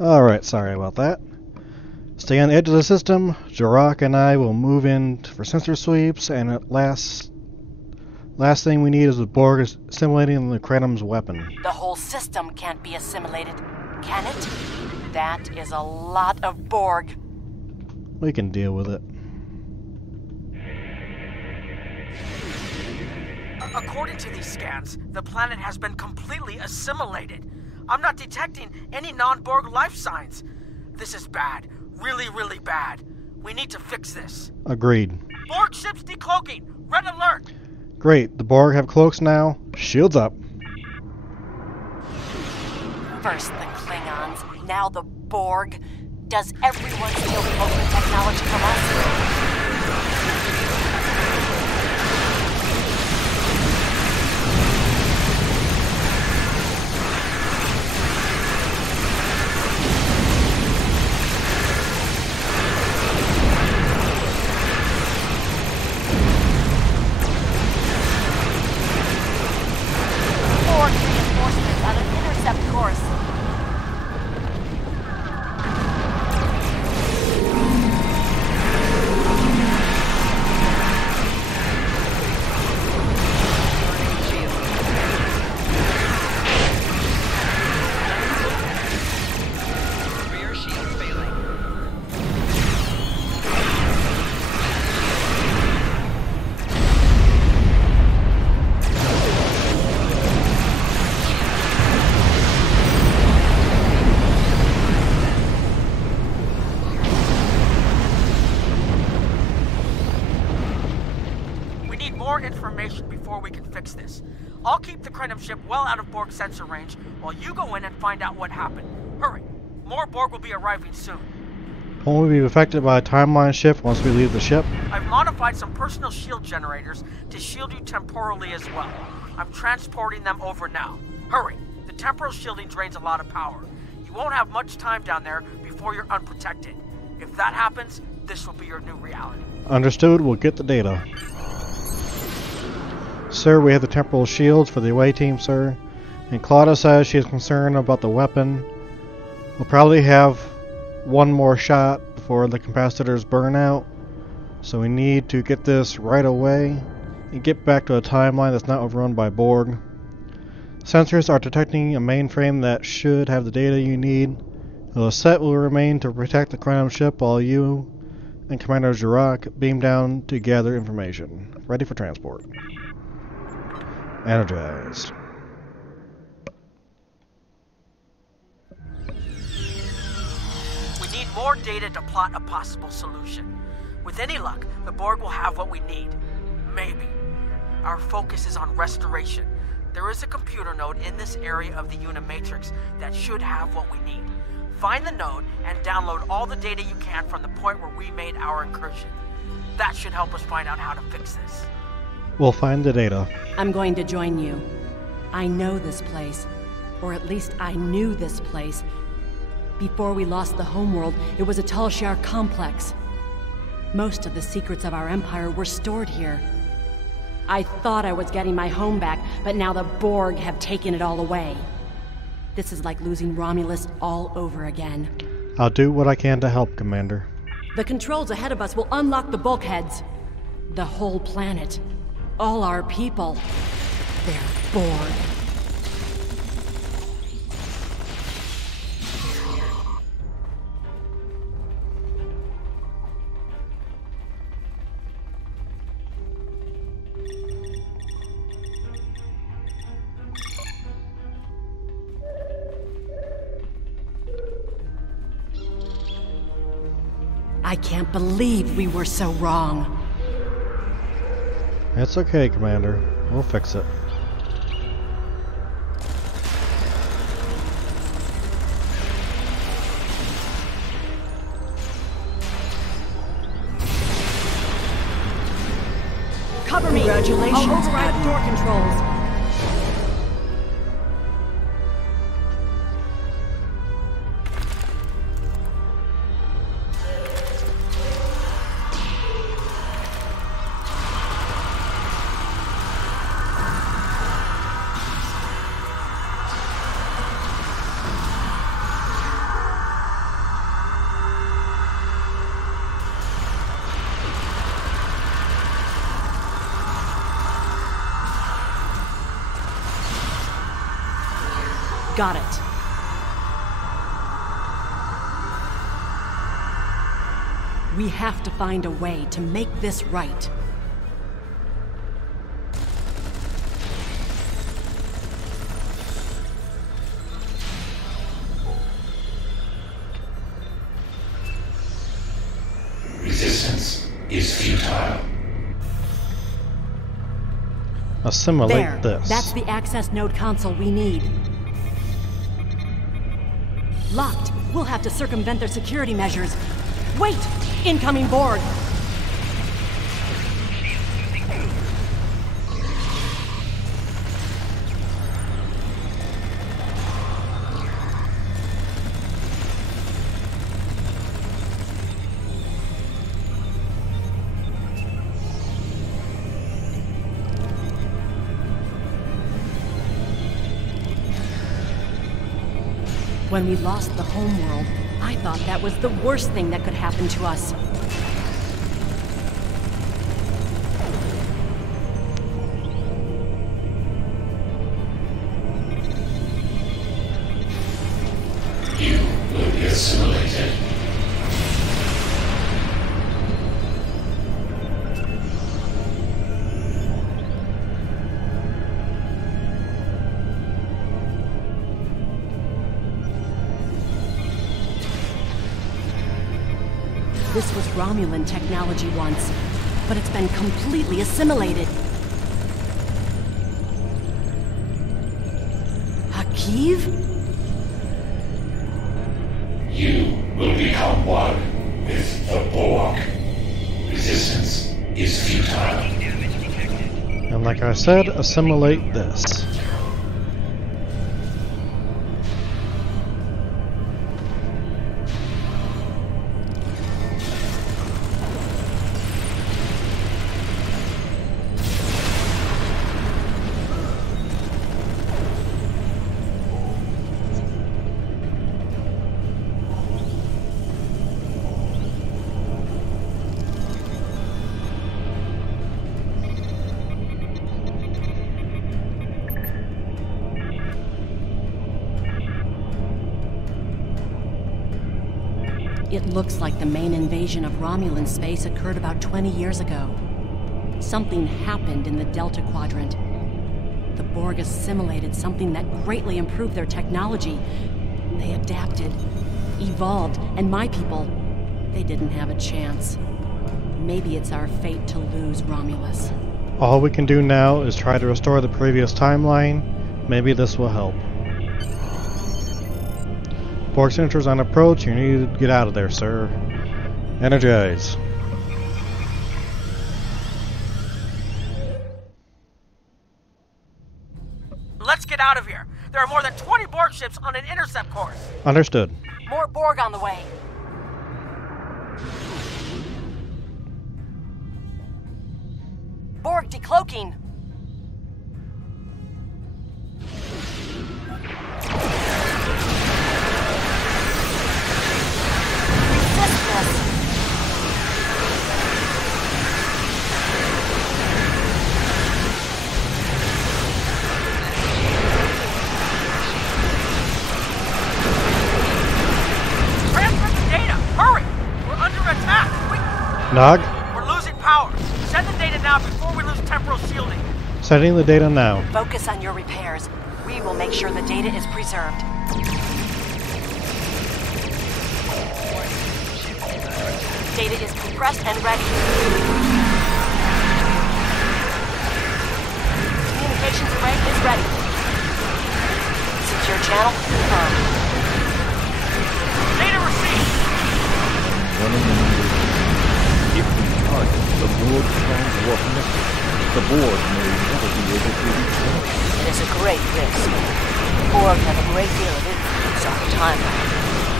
Alright, sorry about that. Stay on the edge of the system. Jirok and I will move in for sensor sweeps, and at last thing we need is the Borg assimilating the Krenum's weapon. The whole system can't be assimilated, can it? That is a lot of Borg. We can deal with it. According to these scans, the planet has been completely assimilated. I'm not detecting any non-Borg life signs. This is bad. Really, really bad. We need to fix this. Agreed. Borg ships decloaking. Red alert. Great. The Borg have cloaks now. Shields up. First the Klingons, now the Borg. Does everyone steal cloaking technology from us? Information before we can fix this. I'll keep the Krenum ship well out of Borg sensor range while you go in and find out what happened. Hurry. More Borg will be arriving soon. Won't we be affected by a timeline shift once we leave the ship? I've modified some personal shield generators to shield you temporally as well. I'm transporting them over now. Hurry. The temporal shielding drains a lot of power. You won't have much time down there before you're unprotected. If that happens, this will be your new reality. Understood. We'll get the data. Sir, we have the temporal shields for the away team, sir. And Claudia says she is concerned about the weapon. We'll probably have one more shot before the capacitors burn out. So we need to get this right away and get back to a timeline that's not overrun by Borg. Sensors are detecting a mainframe that should have the data you need. The set will remain to protect the Krenum ship while you and Commander Jirok beam down to gather information. Ready for transport. Energized. We need more data to plot a possible solution. With any luck, the Borg will have what we need. Maybe. Our focus is on restoration. There is a computer node in this area of the Unimatrix that should have what we need. Find the node and download all the data you can from the point where we made our incursion. That should help us find out how to fix this. We'll find the data. I'm going to join you. I know this place. Or at least I knew this place. Before we lost the homeworld, it was a Tal Shiar complex. Most of the secrets of our empire were stored here. I thought I was getting my home back, but now the Borg have taken it all away. This is like losing Romulus all over again. I'll do what I can to help, Commander. The controls ahead of us will unlock the bulkheads. The whole planet. All our people. They're Borg. I can't believe we were so wrong. It's okay, Commander. We'll fix it. Cover me! Congratulations, I'll override the door controls. got it. We have to find a way to make this right. Resistance is futile. Assimilate this. That's the access node console we need. Locked. We'll have to circumvent their security measures. Wait! Incoming Borg! When we lost the homeworld, I thought that was the worst thing that could happen to us. You will be assimilated. This was Romulan technology once, but it's been completely assimilated. Hakiv? You will become one with the Borg. Resistance is futile. And like I said, assimilate this. It looks like the main invasion of Romulan space occurred about 20 years ago. Something happened in the Delta Quadrant. The Borg assimilated something that greatly improved their technology. They adapted, evolved, and my people, they didn't have a chance. Maybe it's our fate to lose Romulus. All we can do now is try to restore the previous timeline. Maybe this will help. Borg signature's on approach. You need to get out of there, sir. Energize. Let's get out of here. There are more than 20 Borg ships on an intercept course. Understood. More Borg on the way. Borg decloaking. Nog? We're losing power. Send the data now before we lose temporal shielding. Sending the data now. Focus on your repairs. We will make sure the data is preserved. Data is compressed and ready. Communications array is ready. Secure channel confirmed. Data received. Running the numbers. If we target the Borg transport network, the Borg may never be able to return. It is a great risk. The Borg have a great deal of influence on the timeline,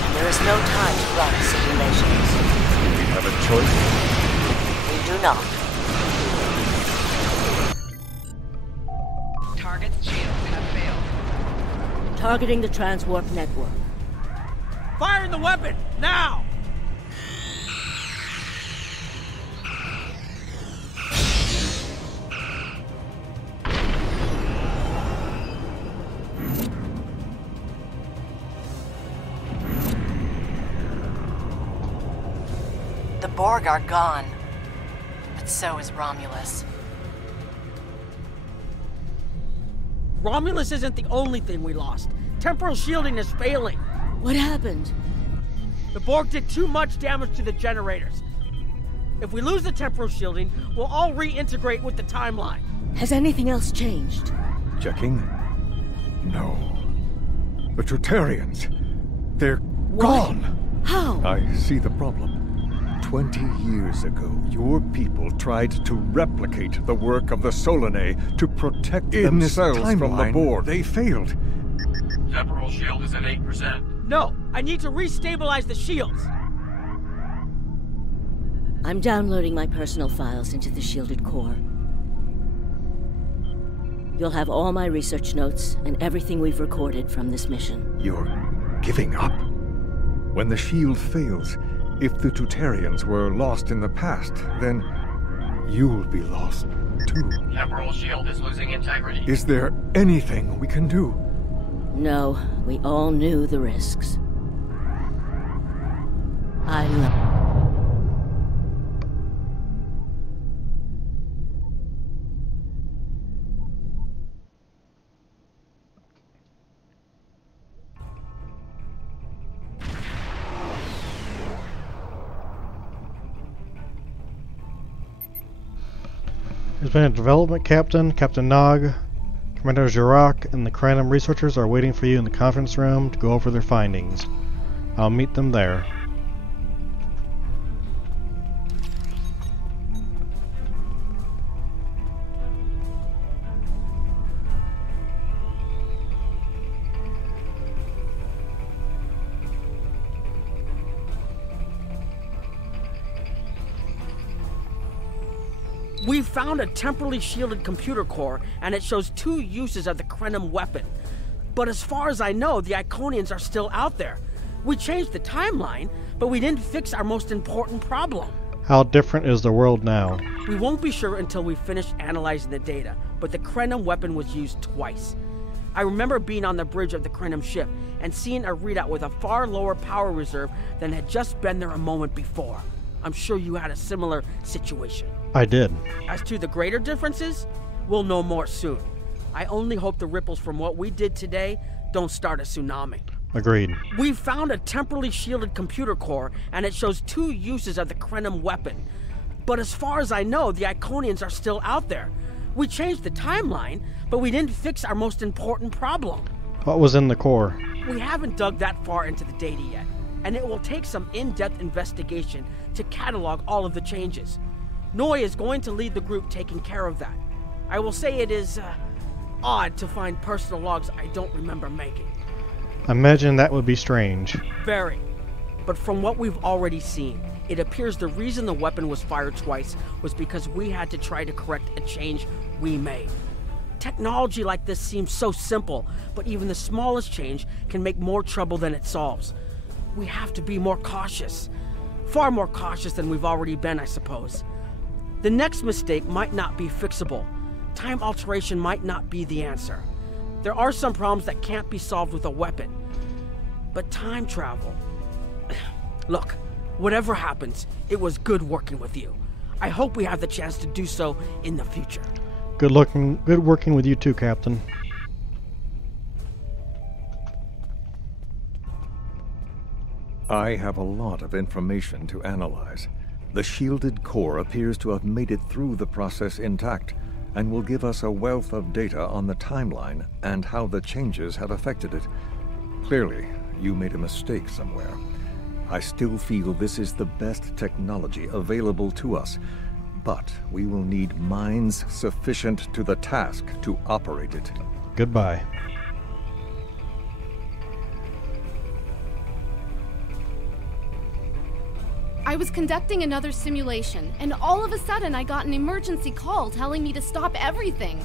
and there is no time to run simulations. We have a choice? We do not. Target's shields have failed. Targeting the transwarp network. Firing the weapon, now! Borg are gone. But so is Romulus. Romulus isn't the only thing we lost. Temporal shielding is failing. What happened? The Borg did too much damage to the generators. If we lose the temporal shielding, we'll all reintegrate with the timeline. Has anything else changed? Checking? No. The Tutarians. They're gone! How? I see the problem. 20 years ago, your people tried to replicate the work of the Solanae to protect themselves from the Borg. They failed. Temporal shield is at 8%. No, I need to restabilize the shields. I'm downloading my personal files into the shielded core. You'll have all my research notes and everything we've recorded from this mission. You're giving up? When the shield fails, if the Tutarians were lost in the past, then you'll be lost too. Temporal shield is losing integrity. Is there anything we can do? No, we all knew the risks. There's been a development captain, Captain Nog, Commander Jirac, and the Cranum researchers are waiting for you in the conference room to go over their findings. I'll meet them there. We found a temporally shielded computer core, and it shows 2 uses of the Crenum weapon. But as far as I know, the Iconians are still out there. We changed the timeline, but we didn't fix our most important problem. How different is the world now? We won't be sure until we finish analyzing the data, but the Crenum weapon was used twice. I remember being on the bridge of the Crenum ship and seeing a readout with a far lower power reserve than had just been there a moment before. I'm sure you had a similar situation. I did. As to the greater differences, we'll know more soon. I only hope the ripples from what we did today don't start a tsunami. Agreed. We found a temporally shielded computer core, and it shows 2 uses of the Crenum weapon. But as far as I know, the Iconians are still out there. We changed the timeline, but we didn't fix our most important problem. What was in the core? We haven't dug that far into the data yet, and it will take some in-depth investigation to catalog all of the changes. Noi is going to lead the group taking care of that. I will say it is odd to find personal logs I don't remember making. I imagine that would be strange. Very. But from what we've already seen, it appears the reason the weapon was fired twice was because we had to try to correct a change we made. Technology like this seems so simple, but even the smallest change can make more trouble than it solves. We have to be more cautious. Far more cautious than we've already been, I suppose. The next mistake might not be fixable. Time alteration might not be the answer. There are some problems that can't be solved with a weapon. But time travel... Look, whatever happens, it was good working with you. I hope we have the chance to do so in the future. Good working with you too, Captain. I have a lot of information to analyze. The shielded core appears to have made it through the process intact, and will give us a wealth of data on the timeline and how the changes have affected it. Clearly, you made a mistake somewhere. I still feel this is the best technology available to us, but we will need minds sufficient to the task to operate it. Goodbye. I was conducting another simulation, and all of a sudden I got an emergency call telling me to stop everything.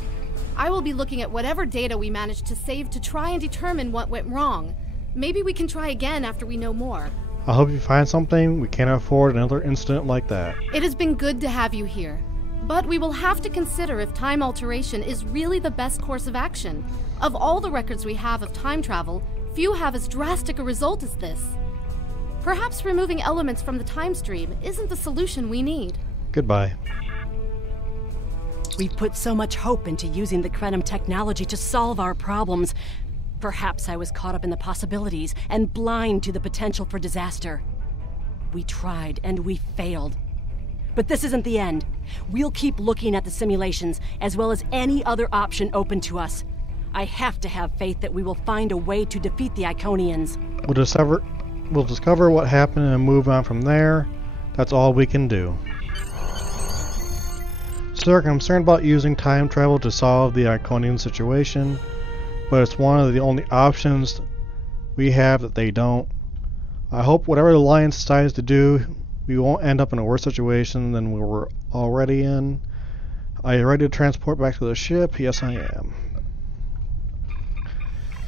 I will be looking at whatever data we managed to save to try and determine what went wrong. Maybe we can try again after we know more. I hope you find something. We can't afford another incident like that. It has been good to have you here, but we will have to consider if time alteration is really the best course of action. Of all the records we have of time travel, few have as drastic a result as this. Perhaps removing elements from the time stream isn't the solution we need. Goodbye. We've put so much hope into using the Krenim technology to solve our problems. Perhaps I was caught up in the possibilities and blind to the potential for disaster. We tried and we failed. But this isn't the end. We'll keep looking at the simulations, as well as any other option open to us. I have to have faith that we will find a way to defeat the Iconians. We'll discover what happened and move on from there. That's all we can do. Sir, I'm concerned about using time travel to solve the Iconian situation, but it's one of the only options we have that they don't. I hope whatever the Alliance decides to do, we won't end up in a worse situation than we were already in. Are you ready to transport back to the ship? Yes, I am.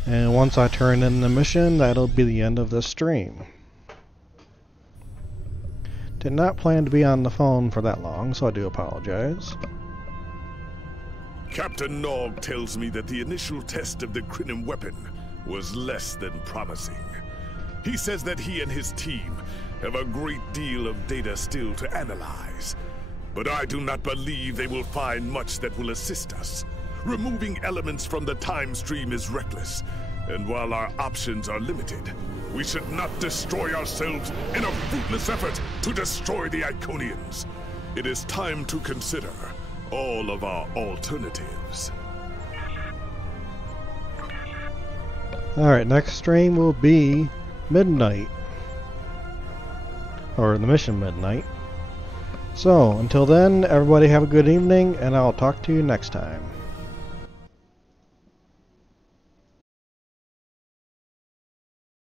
And once I turn in the mission, that'll be the end of this stream. Did not plan to be on the phone for that long, so I do apologize. Captain Nog tells me that the initial test of the Krenim weapon was less than promising. He says that he and his team have a great deal of data still to analyze. But I do not believe they will find much that will assist us. Removing elements from the time stream is reckless, and while our options are limited, we should not destroy ourselves in a fruitless effort to destroy the Iconians. It is time to consider all of our alternatives. Alright, next stream will be midnight. Or the mission midnight. So, until then, everybody have a good evening, and I'll talk to you next time.